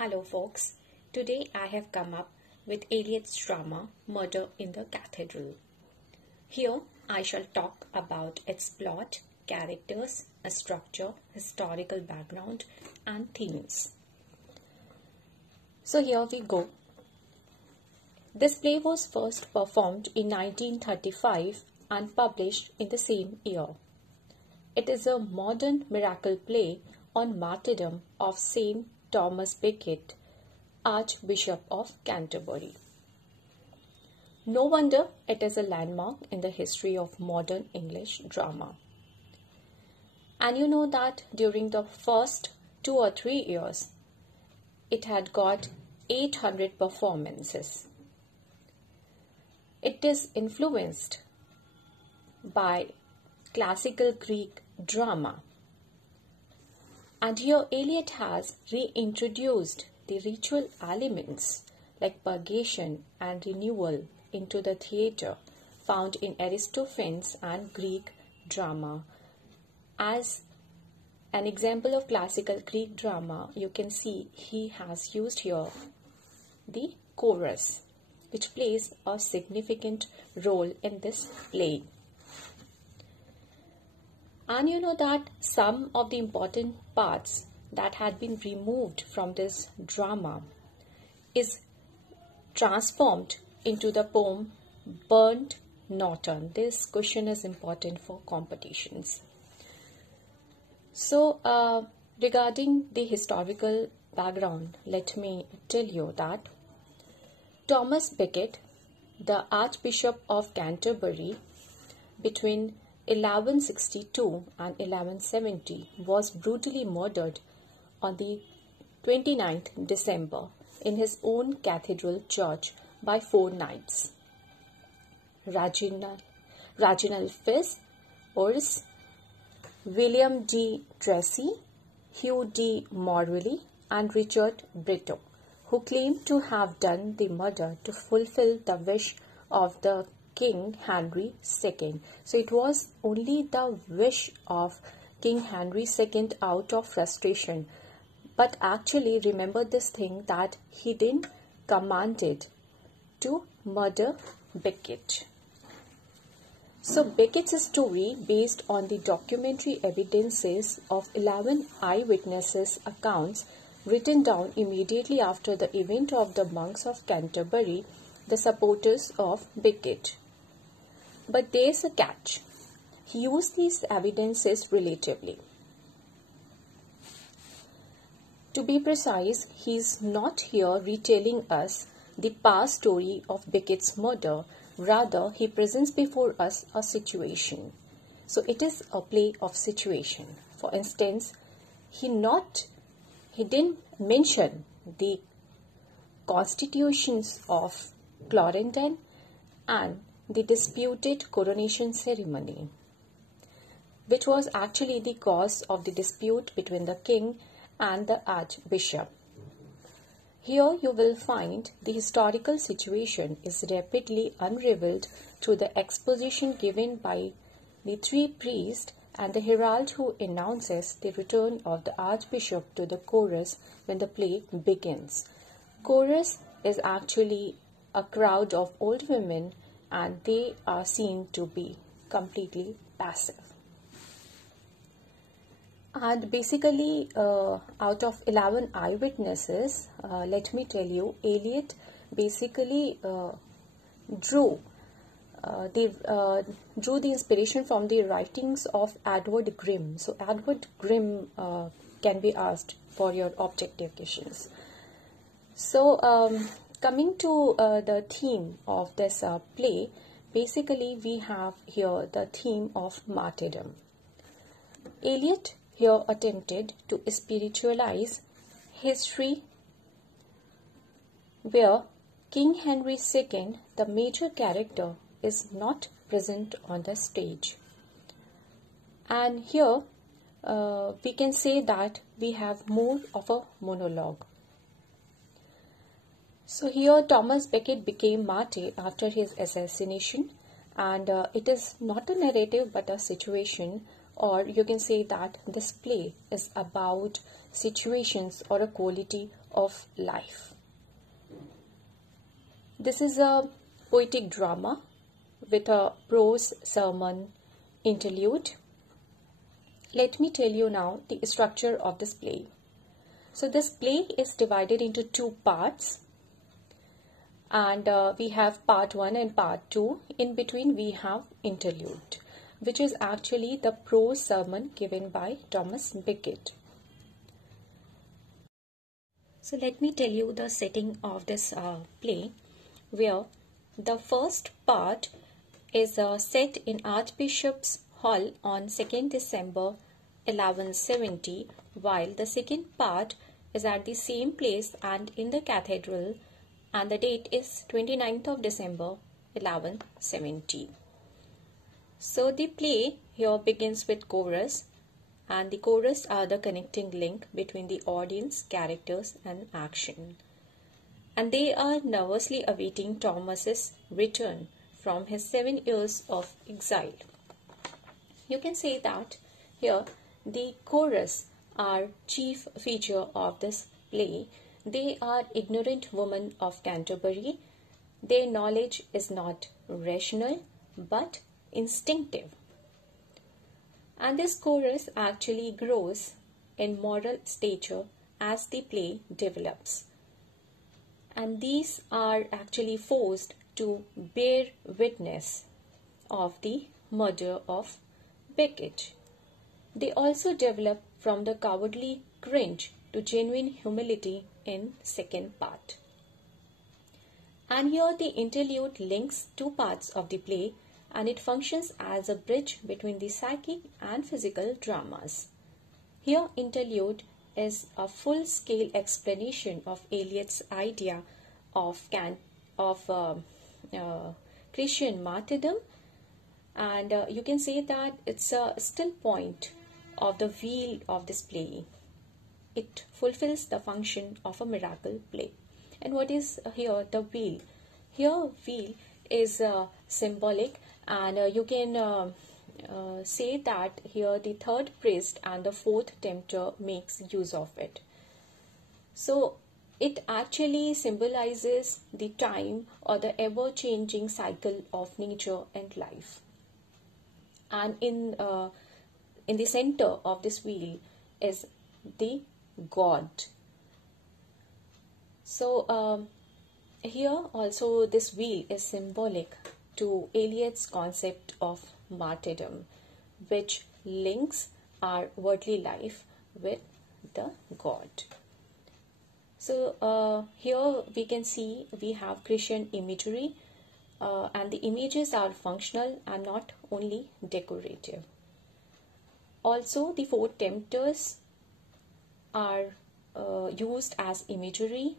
Hello folks, today I have come up with Eliot's drama Murder in the Cathedral. Here I shall talk about its plot, characters, a structure, historical background and themes. So here we go. This play was first performed in 1935 and published in the same year. It is a modern miracle play on martyrdom of Saint Thomas Becket, Archbishop of Canterbury. No wonder it is a landmark in the history of modern English drama. And you know that during the first 2 or 3 years, it had got 800 performances. It is influenced by classical Greek drama. And here Eliot has reintroduced the ritual elements like purgation and renewal into the theatre found in Aristophanes and Greek drama. As an example of classical Greek drama, you can see he has used here the chorus, which plays a significant role in this play. And you know that some of the important parts that had been removed from this drama is transformed into the poem Burnt Norton. This question is important for competitions. So, regarding the historical background, let me tell you that Thomas Becket, the Archbishop of Canterbury, between 1162 and 1170 was brutally murdered on the 29th December in his own cathedral church by 4 knights: Reginald Fisk, Urs, William D. Tracy, Hugh D. Morley, and Richard Brito, who claimed to have done the murder to fulfill the wish of the King Henry II. So it was only the wish of King Henry II out of frustration. But actually remember this thing, that he didn't commanded to murder Becket. So Becket's story, based on the documentary evidences of 11 eyewitnesses' accounts written down immediately after the event of the monks of Canterbury, the supporters of Becket. But there's a catch. He used these evidences relatively. To be precise, he is not here retelling us the past story of Becket's murder. Rather, he presents before us a situation. So it is a play of situation. For instance, he didn't mention the constitutions of Clarendon and the disputed coronation ceremony, which was actually the cause of the dispute between the king and the archbishop. Here you will find the historical situation is rapidly unraveled through the exposition given by the 3 priests and the herald who announces the return of the archbishop to the chorus when the play begins. Chorus is actually a crowd of old women, and they are seen to be completely passive. And basically, out of 11 eyewitnesses, let me tell you, Eliot basically drew the inspiration from the writings of Edward Grimm. So Edward Grimm can be asked for your objective questions. So coming to the theme of this play, basically we have here the theme of martyrdom. Eliot here attempted to spiritualize history where King Henry II, the major character, is not present on the stage. And here we can say that we have more of a monologue. So here Thomas Becket became martyr after his assassination, and it is not a narrative but a situation or you can say that this play is about situations or a quality of life. This is a poetic drama with a prose sermon interlude. Let me tell you now the structure of this play. So this play is divided into two parts, and we have part 1 and part 2. In between we have interlude, which is actually the prose sermon given by Thomas Becket. So let me tell you the setting of this play, where the first part is set in Archbishop's Hall on 2nd December 1170, while the second part is at the same place and in the cathedral, and the date is 29th of December 1170. So the play here begins with chorus, and the chorus are the connecting link between the audience, characters and action. And they are nervously awaiting Thomas's return from his 7 years of exile. You can say that here the chorus are chief feature of this play. They are ignorant women of Canterbury. Their knowledge is not rational but instinctive. And this chorus actually grows in moral stature as the play develops. And these are actually forced to bear witness of the murder of Becket. They also develop from the cowardly cringe to genuine humility in second part. And here the interlude links two parts of the play, and it functions as a bridge between the psychic and physical dramas. Here interlude is a full-scale explanation of Eliot's idea of Christian martyrdom, and you can say that it's a still point of the wheel of this play. It fulfills the function of a miracle play. And what is here the wheel? Here wheel is symbolic, and you can say that here the third priest and the fourth tempter makes use of it. So it actually symbolizes the time or the ever-changing cycle of nature and life. And in the center of this wheel is the God. So here also this wheel is symbolic to Eliot's concept of martyrdom, which links our worldly life with the God. So here we can see we have Christian imagery, and the images are functional and not only decorative. Also the four tempters are used as imagery,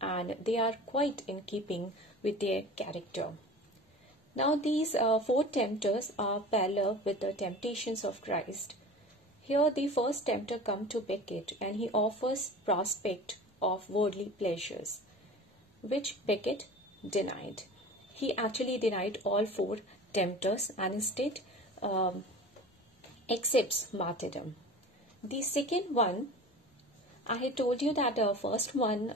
and they are quite in keeping with their character. Now these four tempters are parallel with the temptations of Christ. Here the first tempter comes to Becket, and he offers prospect of worldly pleasures, which Becket denied. He actually denied all four tempters and instead accepts martyrdom. The second one, I had told you that the first one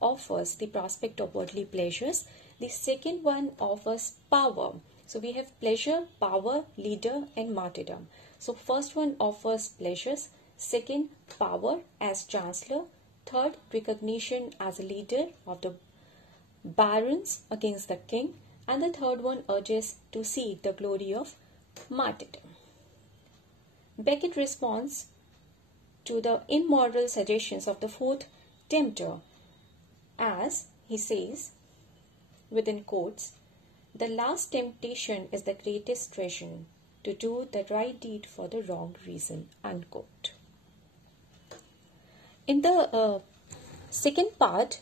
offers the prospect of worldly pleasures. The second one offers power. So we have pleasure, power, leader and martyrdom. So first one offers pleasures, second power as chancellor, third recognition as a leader of the barons against the king, and the third one urges to seek the glory of martyrdom. Becket responds to the immoral suggestions of the fourth tempter as he says, within quotes, "The last temptation is the greatest treason, to do the right deed for the wrong reason," unquote. In the second part,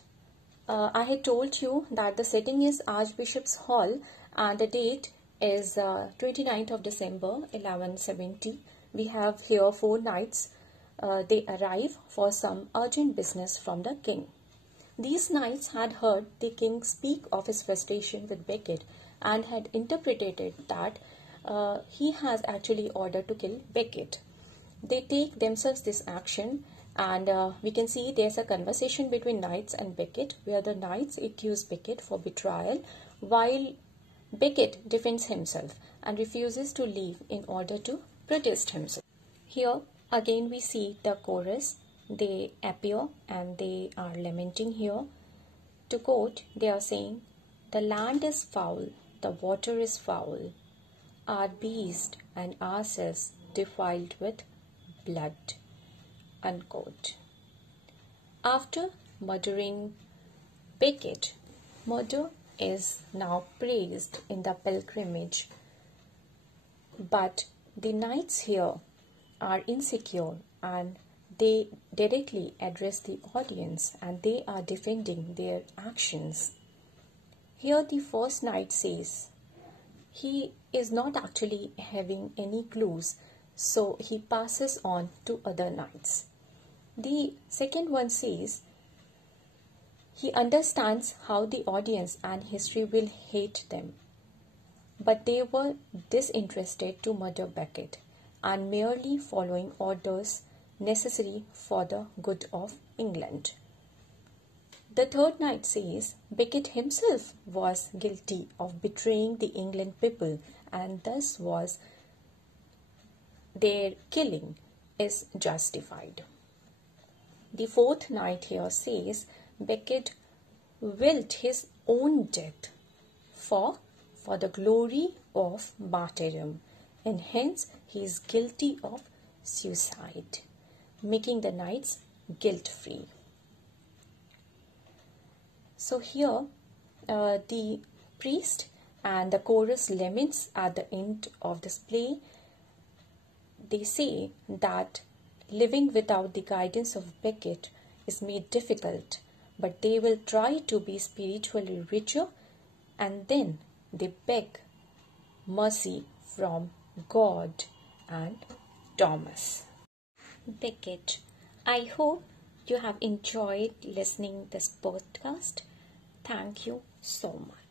I had told you that the setting is Archbishop's Hall and the date is 29th of December 1170. We have here 4 knights. They arrive for some urgent business from the king. These knights had heard the king speak of his frustration with Becket and had interpreted that he has actually ordered to kill Becket. They take themselves this action, and we can see there's a conversation between Knights and Becket, where the Knights accuse Becket for betrayal, while Becket defends himself and refuses to leave in order to protest himself. Here again we see the chorus. They appear and they are lamenting here. To quote, they are saying, "The land is foul, the water is foul, our beast and ourselves defiled with blood." Unquote. After murdering Becket, murder is now praised in the pilgrimage. But the Knights here are insecure and they directly address the audience and they are defending their actions. Here the first Knight says he is not actually having any clues, so he passes on to other Knights. The second one says he understands how the audience and history will hate them, but they were disinterested to murder Becket and merely following orders necessary for the good of England. The third Knight says Becket himself was guilty of betraying the England people and thus was their killing is justified. The fourth Knight here says Becket willed his own death for the glory of martyrdom, and hence he is guilty of suicide, making the Knights guilt-free. So here the priest and the chorus laments at the end of this play. They say that living without the guidance of Becket is made difficult, but they will try to be spiritually richer, and then they beg mercy from God and Thomas. Becket. I hope you have enjoyed listening this podcast. Thank you so much.